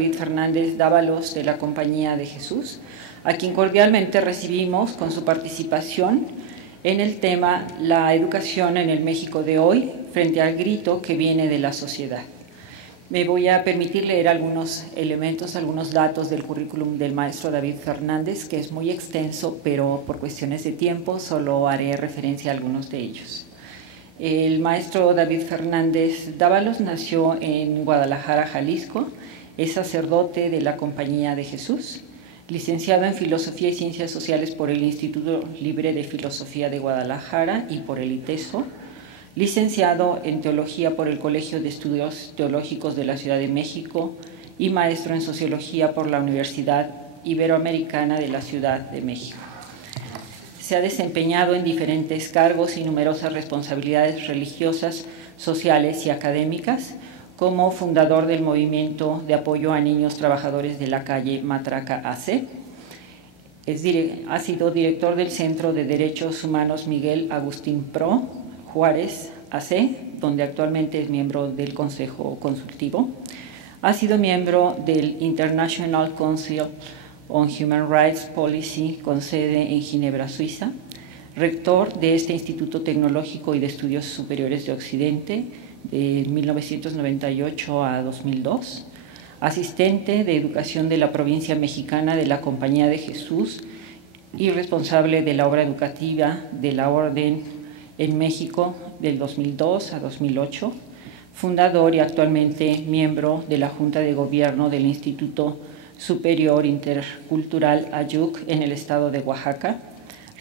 David Fernández Dávalos de la Compañía de Jesús, a quien cordialmente recibimos con su participación en el tema La educación en el México de hoy frente al grito que viene de la sociedad. Me voy a permitir leer algunos elementos, algunos datos del currículum del maestro David Fernández, que es muy extenso, pero por cuestiones de tiempo solo haré referencia a algunos de ellos. El maestro David Fernández Dávalos nació en Guadalajara, Jalisco, es sacerdote de la Compañía de Jesús, licenciado en Filosofía y Ciencias Sociales por el Instituto Libre de Filosofía de Guadalajara y por el ITESO, licenciado en Teología por el Colegio de Estudios Teológicos de la Ciudad de México y maestro en Sociología por la Universidad Iberoamericana de la Ciudad de México. Se ha desempeñado en diferentes cargos y numerosas responsabilidades religiosas, sociales y académicas, como fundador del Movimiento de Apoyo a Niños Trabajadores de la Calle Matraca AC. Ha sido director del Centro de Derechos Humanos Miguel Agustín Pro Juárez AC, donde actualmente es miembro del Consejo Consultivo. Ha sido miembro del International Council on Human Rights Policy, con sede en Ginebra, Suiza. Rector de este Instituto Tecnológico y de Estudios Superiores de Occidente de 1998 a 2002. Asistente de Educación de la Provincia Mexicana de la Compañía de Jesús y responsable de la obra educativa de la Orden en México del 2002 a 2008, fundador y actualmente miembro de la Junta de Gobierno del Instituto Superior Intercultural Ayuc en el estado de Oaxaca,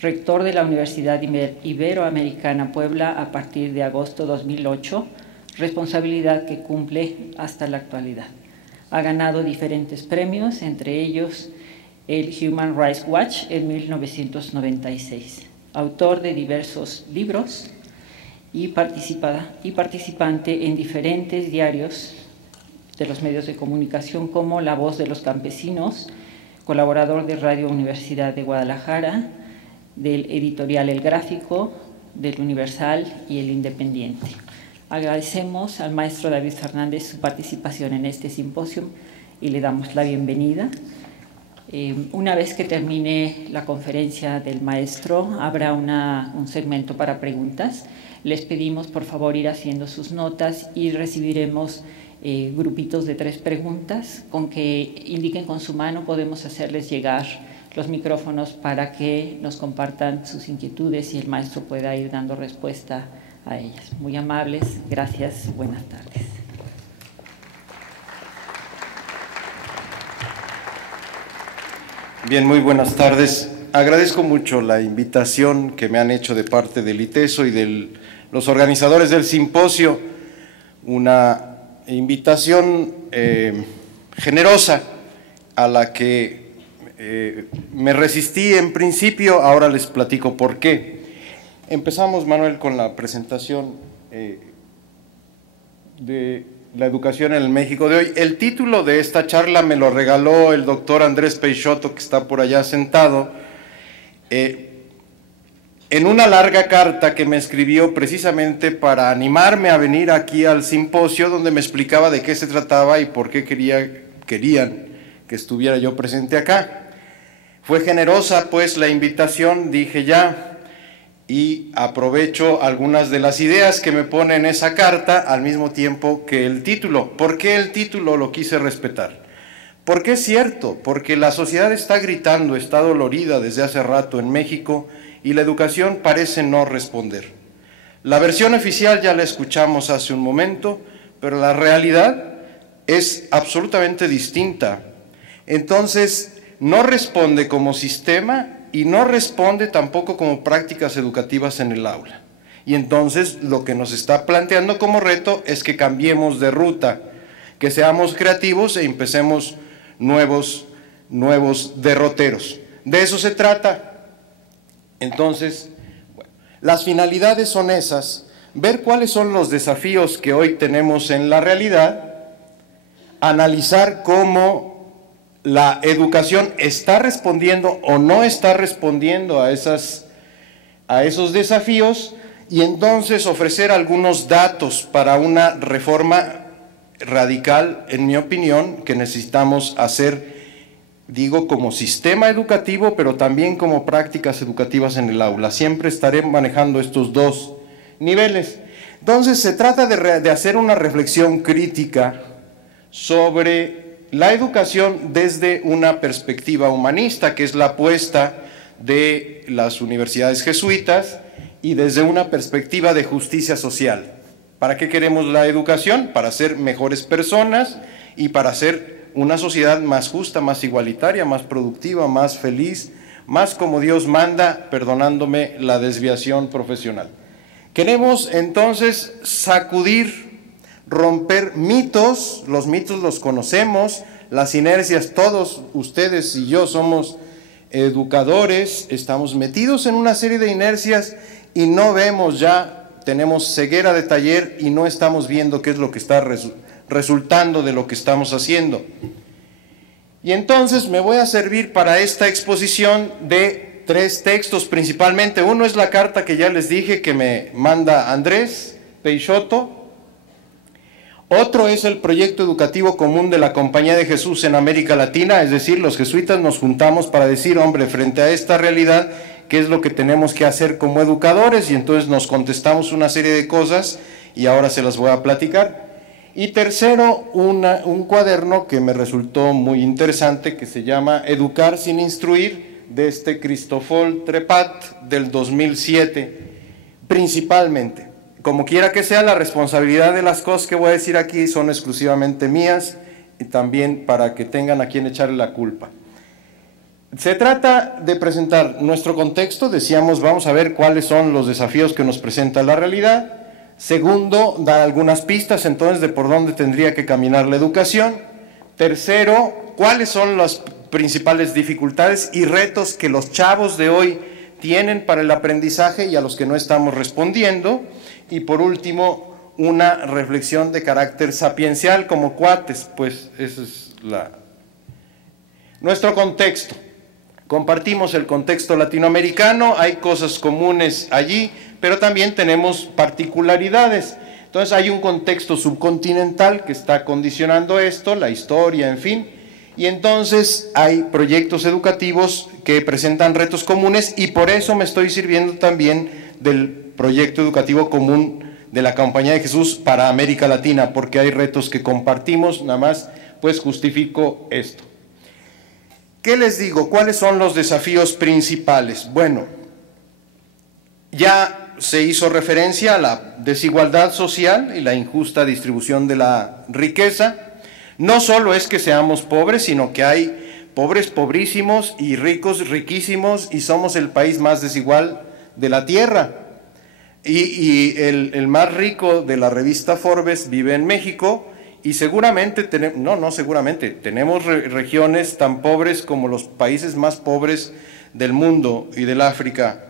rector de la Universidad Iberoamericana Puebla a partir de agosto 2008, responsabilidad que cumple hasta la actualidad. Ha ganado diferentes premios, entre ellos el Human Rights Watch en 1996. Autor de diversos libros y participante en diferentes diarios de los medios de comunicación como La Voz de los Campesinos, colaborador de Radio Universidad de Guadalajara, del editorial El Gráfico, del Universal y El Independiente. Agradecemos al maestro David Fernández su participación en este simposio y le damos la bienvenida. Una vez que termine la conferencia del maestro, habrá un segmento para preguntas. Les pedimos, por favor, ir haciendo sus notas y recibiremos grupitos de 3 preguntas. Con que indiquen con su mano podemos hacerles llegar los micrófonos para que nos compartan sus inquietudes y el maestro pueda ir dando respuesta a ellas. Muy amables, gracias, buenas tardes. Bien, muy buenas tardes. Agradezco mucho la invitación que me han hecho de parte del ITESO y de los organizadores del simposio, una invitación generosa a la que me resistí en principio, ahora les platico por qué. Empezamos, Manuel, con la presentación de la educación en el México de hoy. El título de esta charla me lo regaló el doctor Andrés Peixoto, que está por allá sentado, en una larga carta que me escribió precisamente para animarme a venir aquí al simposio, donde me explicaba de qué se trataba y por qué querían que estuviera yo presente acá. Fue generosa pues la invitación, dije ya, y aprovecho algunas de las ideas que me pone en esa carta al mismo tiempo que el título. ¿Por qué el título lo quise respetar? Porque es cierto, porque la sociedad está gritando, está dolorida desde hace rato en México y la educación parece no responder. La versión oficial ya la escuchamos hace un momento, pero la realidad es absolutamente distinta. Entonces, no responde como sistema y no responde tampoco como prácticas educativas en el aula. Y entonces lo que nos está planteando como reto es que cambiemos de ruta, que seamos creativos e empecemos nuevos derroteros. De eso se trata. Entonces, bueno, las finalidades son esas, ver cuáles son los desafíos que hoy tenemos en la realidad, analizar cómo la educación está respondiendo o no está respondiendo a esos desafíos y entonces ofrecer algunos datos para una reforma radical, en mi opinión, que necesitamos hacer, digo, como sistema educativo, pero también como prácticas educativas en el aula. Siempre estaré manejando estos dos niveles. Entonces, se trata de hacer una reflexión crítica sobre la educación desde una perspectiva humanista, que es la apuesta de las universidades jesuitas, y desde una perspectiva de justicia social. ¿Para qué queremos la educación? Para ser mejores personas y para ser una sociedad más justa, más igualitaria, más productiva, más feliz, más como Dios manda, perdonándome la desviación profesional. Queremos entonces sacudir, romper mitos. Los mitos los conocemos, las inercias, todos ustedes y yo somos educadores, estamos metidos en una serie de inercias y no vemos ya, tenemos ceguera de taller y no estamos viendo qué es lo que está resultando de lo que estamos haciendo. Y entonces me voy a servir para esta exposición de 3 textos principalmente. Uno es la carta que ya les dije que me manda Andrés Peixoto. Otro es el proyecto educativo común de la Compañía de Jesús en América Latina, es decir, los jesuitas nos juntamos para decir, hombre, frente a esta realidad, ¿qué es lo que tenemos que hacer como educadores? Y entonces nos contestamos una serie de cosas y ahora se las voy a platicar. Y tercero, un cuaderno que me resultó muy interesante que se llama Educar sin instruir, de Cristòfol Trepat del 2007, principalmente. Como quiera que sea, la responsabilidad de las cosas que voy a decir aquí son exclusivamente mías y también para que tengan a quien echarle la culpa. Se trata de presentar nuestro contexto, decíamos, vamos a ver cuáles son los desafíos que nos presenta la realidad. Segundo, dar algunas pistas entonces de por dónde tendría que caminar la educación. Tercero, cuáles son las principales dificultades y retos que los chavos de hoy tienen para el aprendizaje y a los que no estamos respondiendo. Y por último, una reflexión de carácter sapiencial como cuates, pues ese es nuestro contexto. Compartimos el contexto latinoamericano, hay cosas comunes allí, pero también tenemos particularidades. Entonces hay un contexto subcontinental que está condicionando esto, la historia, en fin, y entonces hay proyectos educativos que presentan retos comunes y por eso me estoy sirviendo también del proyecto educativo común de la Compañía de Jesús para América Latina, porque hay retos que compartimos, nada más pues justifico esto. ¿Qué les digo? ¿Cuáles son los desafíos principales? Bueno, ya se hizo referencia a la desigualdad social y la injusta distribución de la riqueza. No solo es que seamos pobres, sino que hay pobres pobrísimos y ricos riquísimos y somos el país más desigual de la tierra. Y el más rico de la revista Forbes vive en México y seguramente, tenemos regiones tan pobres como los países más pobres del mundo y del África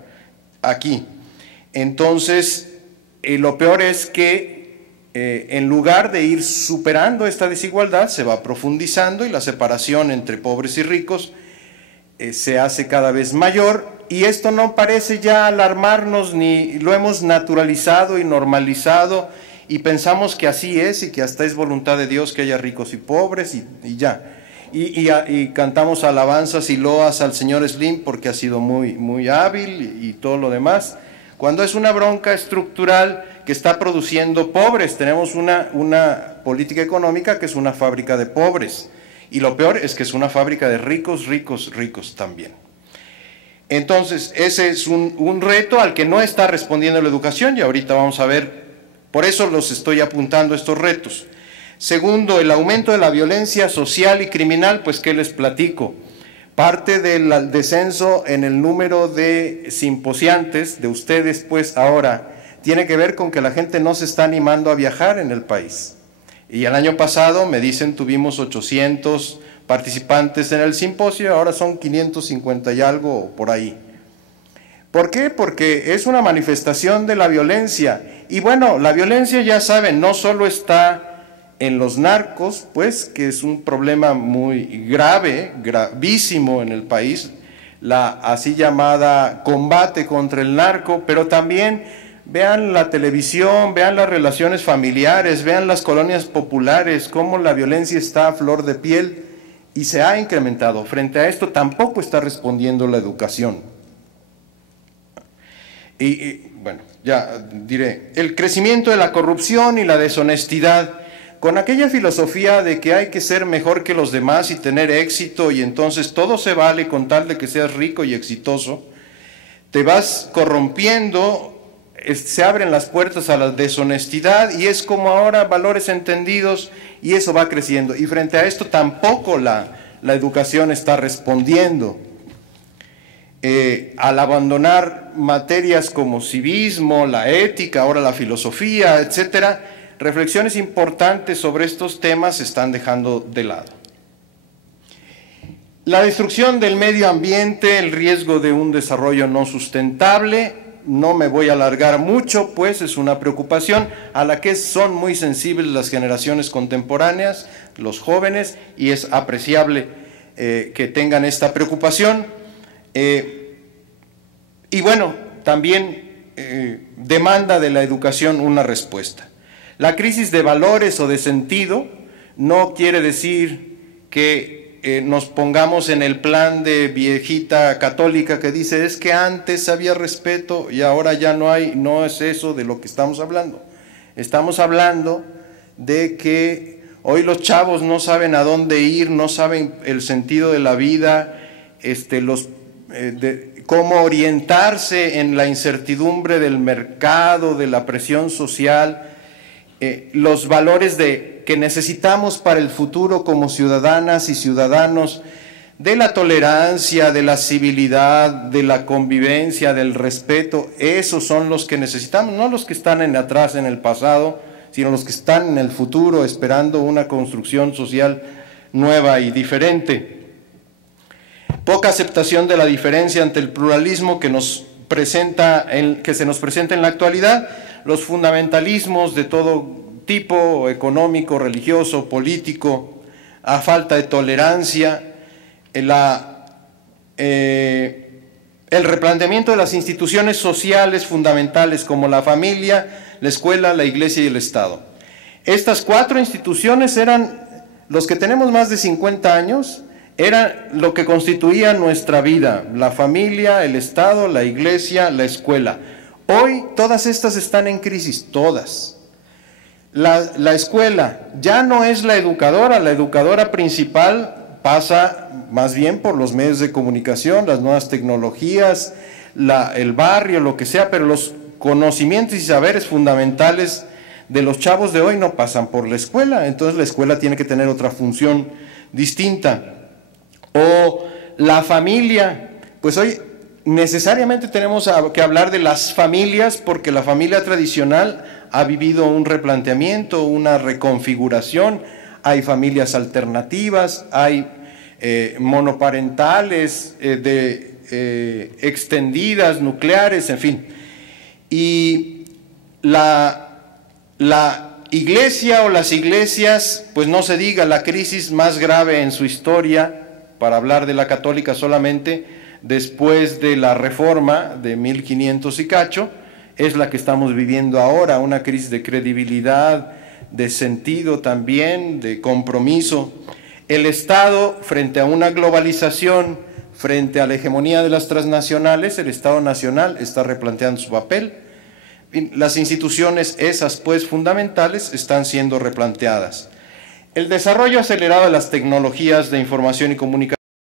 aquí. Entonces, lo peor es que en lugar de ir superando esta desigualdad, se va profundizando y la separación entre pobres y ricos se hace cada vez mayor. Y esto no parece ya alarmarnos, ni lo hemos naturalizado y normalizado, y pensamos que así es y que hasta es voluntad de Dios que haya ricos y pobres y ya. Y cantamos alabanzas y loas al señor Slim porque ha sido muy hábil y todo lo demás, cuando es una bronca estructural que está produciendo pobres. Tenemos una política económica que es una fábrica de pobres, y lo peor es que es una fábrica de ricos también. Entonces, ese es un reto al que no está respondiendo la educación y ahorita vamos a ver, por eso los estoy apuntando estos retos. Segundo, el aumento de la violencia social y criminal, pues ¿qué les platico? Parte del descenso en el número de simposiantes de ustedes, pues ahora, tiene que ver con que la gente no se está animando a viajar en el país. Y el año pasado, me dicen, tuvimos 800 participantes en el simposio, ahora son 550 y algo por ahí. ¿Por qué? Porque es una manifestación de la violencia. Y bueno, la violencia, ya saben, no solo está en los narcos, pues, que es un problema muy grave, gravísimo en el país, la así llamada combate contra el narco, pero también Vean la televisión, vean las relaciones familiares, vean las colonias populares, cómo la violencia está a flor de piel y se ha incrementado. Frente a esto tampoco está respondiendo la educación. Bueno, ya diré, el crecimiento de la corrupción y la deshonestidad, con aquella filosofía de que hay que ser mejor que los demás y tener éxito y entonces todo se vale con tal de que seas rico y exitoso, te vas corrompiendo, se abren las puertas a la deshonestidad y es como ahora valores entendidos y eso va creciendo. Y frente a esto tampoco la educación está respondiendo. Al abandonar materias como civismo, la ética, ahora la filosofía, etcétera, reflexiones importantes sobre estos temas se están dejando de lado. La destrucción del medio ambiente, el riesgo de un desarrollo no sustentable. No me voy a alargar mucho, pues es una preocupación a la que son muy sensibles las generaciones contemporáneas, los jóvenes, y es apreciable que tengan esta preocupación. Y bueno, también demanda de la educación una respuesta. La crisis de valores o de sentido no quiere decir que nos pongamos en el plan de viejita católica que dice es que antes había respeto y ahora ya no hay. No es eso de lo que estamos hablando. Estamos hablando de que hoy los chavos no saben a dónde ir, no saben el sentido de la vida, cómo orientarse en la incertidumbre del mercado, de la presión social, los valores que necesitamos para el futuro como ciudadanas y ciudadanos, de la tolerancia, de la civilidad, de la convivencia, del respeto. Esos son los que necesitamos, no los que están atrás en el pasado, sino los que están en el futuro esperando una construcción social nueva y diferente. Poca aceptación de la diferencia ante el pluralismo que se nos presenta en la actualidad, los fundamentalismos de todo tipo, económico, religioso, político, a falta de tolerancia, el replanteamiento de las instituciones sociales fundamentales como la familia, la escuela, la iglesia y el Estado. Estas 4 instituciones eran, los que tenemos más de 50 años, era lo que constituía nuestra vida, la familia, el Estado, la iglesia, la escuela. Hoy todas estas están en crisis, todas. La escuela ya no es la educadora principal pasa más bien por los medios de comunicación, las nuevas tecnologías, el barrio, lo que sea, pero los conocimientos y saberes fundamentales de los chavos de hoy no pasan por la escuela, entonces la escuela tiene que tener otra función distinta. O la familia, pues hoy necesariamente tenemos que hablar de las familias porque la familia tradicional ha vivido un replanteamiento, una reconfiguración, hay familias alternativas, hay monoparentales, extendidas, nucleares, en fin. Y la iglesia o las iglesias, pues no se diga, la crisis más grave en su historia, para hablar de la católica solamente, después de la reforma de 1500 y cacho, es la que estamos viviendo ahora, una crisis de credibilidad, de sentido también, de compromiso. El Estado, frente a una globalización, frente a la hegemonía de las transnacionales, el Estado nacional está replanteando su papel. Las instituciones, esas pues fundamentales, están siendo replanteadas. El desarrollo acelerado de las tecnologías de información y comunicación